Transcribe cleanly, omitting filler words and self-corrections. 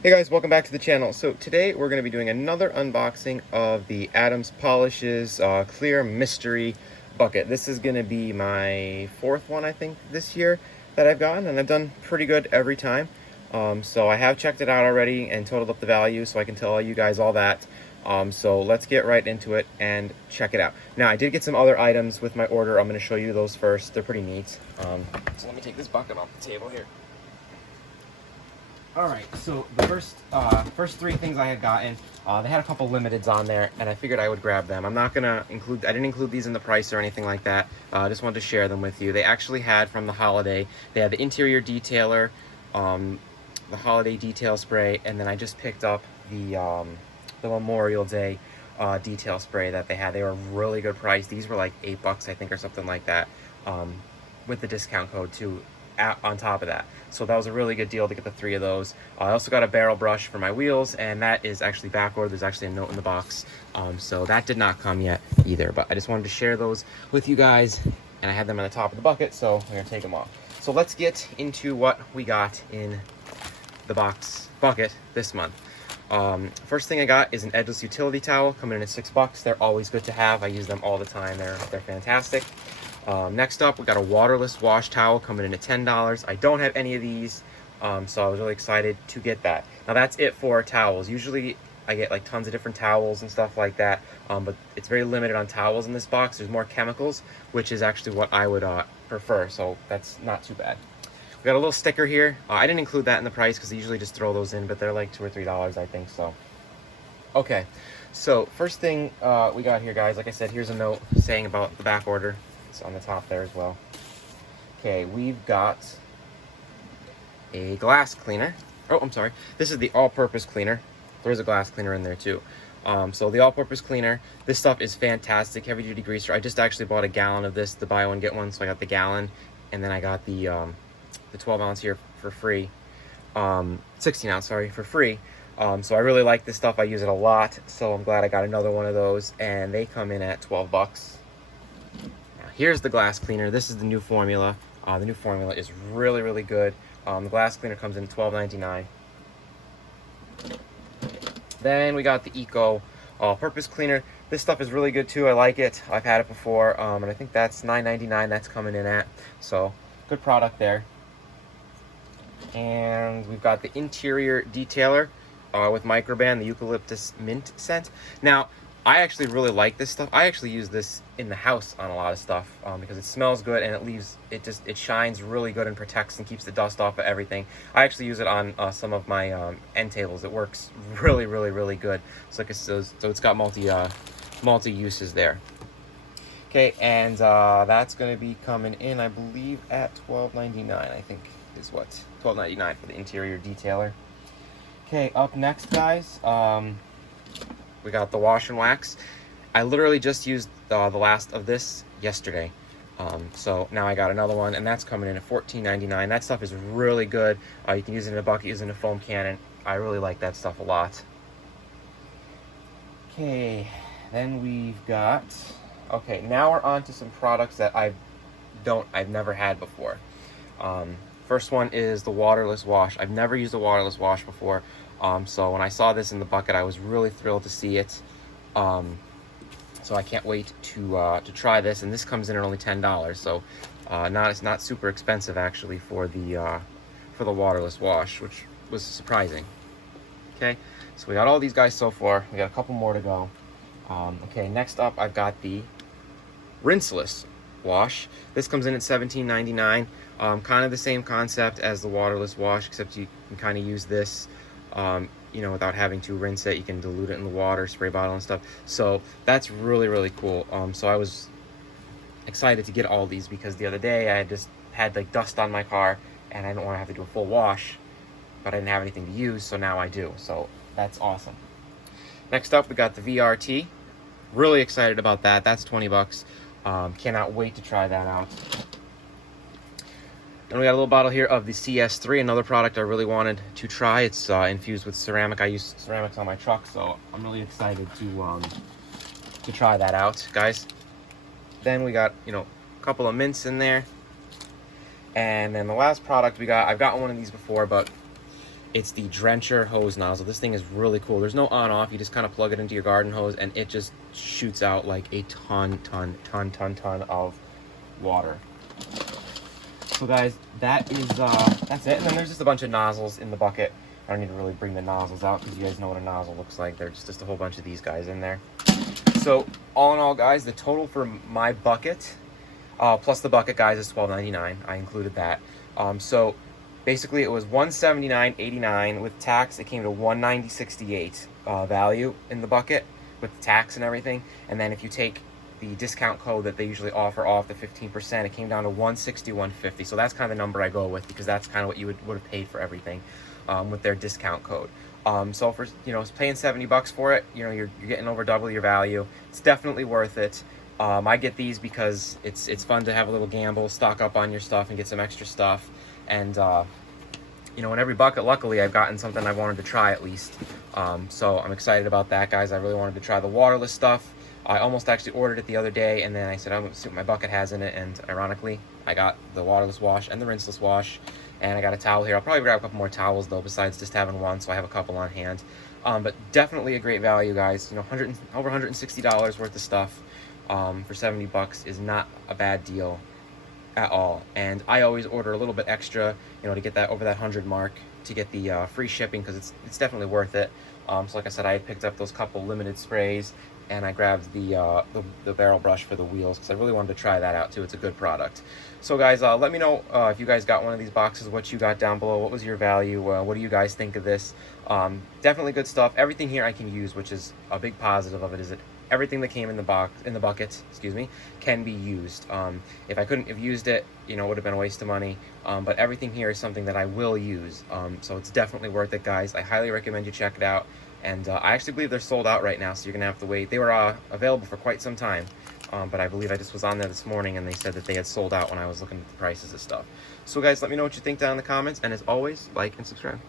Hey guys, welcome back to the channel. So today we're going to be doing another unboxing of the Adams Polishes Clear Mystery Bucket. This is going to be my fourth one, I think, this year that I've gotten, and I've done pretty good every time. So I have checked it out already and totaled up the value, so I can tell you guys all that. So let's get right into it and check it out. Now, I did get some other items with my order. I'm going to show you those first. They're pretty neat. So let me take this bucket off the table here. Alright, so the first three things I had gotten, they had a couple limiteds on there, and I figured I would grab them. I'm not gonna include, I didn't include these in the price or anything like that. I just wanted to share them with you. They actually had, from the holiday, they had the interior detailer, the holiday detail spray, and then I just picked up the Memorial Day detail spray that they had. They were a really good price. These were like $8, I think, or something like that, with the discount code too. On top of that, so that was a really good deal to get the three of those. I also got a barrel brush for my wheels, and that is actually backordered. There's actually a note in the box, so that did not come yet either, but I just wanted to share those with you guys, and I had them on the top of the bucket, so we're gonna take them off. So let's get into what we got in the bucket this month. First thing I got is an edgeless utility towel, coming in at $6. They're always good to have. I use them all the time. They're fantastic. Next up, we got a waterless wash towel coming in at $10. I don't have any of these, so I was really excited to get that. Now that's it for towels. Usually I get like tons of different towels and stuff like that, but it's very limited on towels in this box. There's more chemicals, which is actually what I would prefer, so that's not too bad. We got a little sticker here. I didn't include that in the price because I usually just throw those in, but they're like $2 or $3, I think, so. Okay, so first thing we got here, guys, like I said, here's a note saying about the back order. It's on the top there as well. Okay, we've got a glass cleaner. Oh, I'm sorry. This is the all-purpose cleaner. There's a glass cleaner in there too. So the all-purpose cleaner, this stuff is fantastic. Heavy-duty greaser. I just actually bought a gallon of this, the buy one get one. So I got the gallon, and then I got the 12 ounce here for free. 16 ounce, sorry, for free. So I really like this stuff. I use it a lot. So I'm glad I got another one of those, and they come in at $12. Here's the glass cleaner. This is the new formula. The new formula is really, really good. The glass cleaner comes in $12.99. Then we got the Eco all-purpose cleaner. This stuff is really good too. I like it. I've had it before, and I think that's $9.99 that's coming in at. So good product there. And we've got the interior detailer with Microban, the eucalyptus mint scent. Now, I actually really like this stuff. I actually use this in the house on a lot of stuff because it smells good and it shines really good and protects and keeps the dust off of everything. I actually use it on some of my end tables. It works really, really, really good. So it's got multi uses there. Okay, and that's going to be coming in, I believe, at $12.99. I think is what $12.99 for the interior detailer. Okay, up next, guys. We got the wash and wax. I literally just used the last of this yesterday. So now I got another one, and that's coming in at $14.99. That stuff is really good. You can use it in a bucket, use it in a foam can. I really like that stuff a lot. Okay, then we've got... Okay, now we're on to some products that I've never had before. First one is the Waterless Wash. I've never used a Waterless Wash before. So when I saw this in the bucket, I was really thrilled to see it. So I can't wait to try this. And this comes in at only $10. So it's not super expensive actually for the Waterless Wash, which was surprising. Okay, so we got all these guys so far. We got a couple more to go. Okay, next up I've got the Rinseless Wash. This comes in at $17.99. Kind of the same concept as the Waterless Wash, except you can kind of use this without having to rinse it. You can dilute it in the water, spray bottle and stuff. So that's really, really cool. So I was excited to get all these because the other day I just had like dust on my car and I didn't want to have to do a full wash, but I didn't have anything to use, so now I do. So that's awesome. Next up, we got the VRT. Really excited about that. That's $20. Cannot wait to try that out. Then we got a little bottle here of the CS3, another product I really wanted to try. It's infused with ceramic. I use ceramics on my truck, so I'm really excited to try that out, guys. Then we got, a couple of mints in there. And then the last product we got, I've gotten one of these before, but It's the Drencher hose nozzle. This thing is really cool. There's no on-off. You just kind of plug it into your garden hose, and it just shoots out like a ton of water. So guys, that's it. And then there's just a bunch of nozzles in the bucket. I don't need to really bring the nozzles out because you guys know what a nozzle looks like. There's just a whole bunch of these guys in there. So all in all, guys, the total for my bucket, plus the bucket, guys, is $12.99. I included that. So basically, it was $179.89 with tax. It came to $190.68 value in the bucket with tax and everything. And then if you take the discount code that they usually offer off the 15%, it came down to $161.50. So that's kind of the number I go with because that's kind of what you would have paid for everything with their discount code. So for paying $70 for it, you're getting over double your value. It's definitely worth it. I get these because it's fun to have a little gamble, stock up on your stuff, and get some extra stuff. And in every bucket, luckily, I've gotten something I wanted to try at least. So I'm excited about that, guys. I really wanted to try the waterless stuff. I almost actually ordered it the other day, and then I said, I'm going to see what my bucket has in it, and ironically, I got the waterless wash and the rinseless wash, and I got a towel here. I'll probably grab a couple more towels, though, besides just having one, so I have a couple on hand. But definitely a great value, guys. Over $160 worth of stuff for $70 is not a bad deal at all. And I always order a little bit extra, to get that over that 100 mark, to get the free shipping, because it's definitely worth it. So like I said, I picked up those couple limited sprays, and I grabbed the barrel brush for the wheels because I really wanted to try that out too. It's a good product. So guys, let me know if you guys got one of these boxes, what you got down below. What was your value? What do you guys think of this? Definitely good stuff. Everything here I can use, which is a big positive of it, is that everything that came in the bucket, can be used. If I couldn't have used it, it would have been a waste of money. But everything here is something that I will use. So it's definitely worth it, guys. I highly recommend you check it out. And I actually believe they're sold out right now, so you're going to have to wait. They were available for quite some time, but I believe I just was on there this morning, and they said that they had sold out when I was looking at the prices of stuff. So guys, let me know what you think down in the comments, and as always, like and subscribe.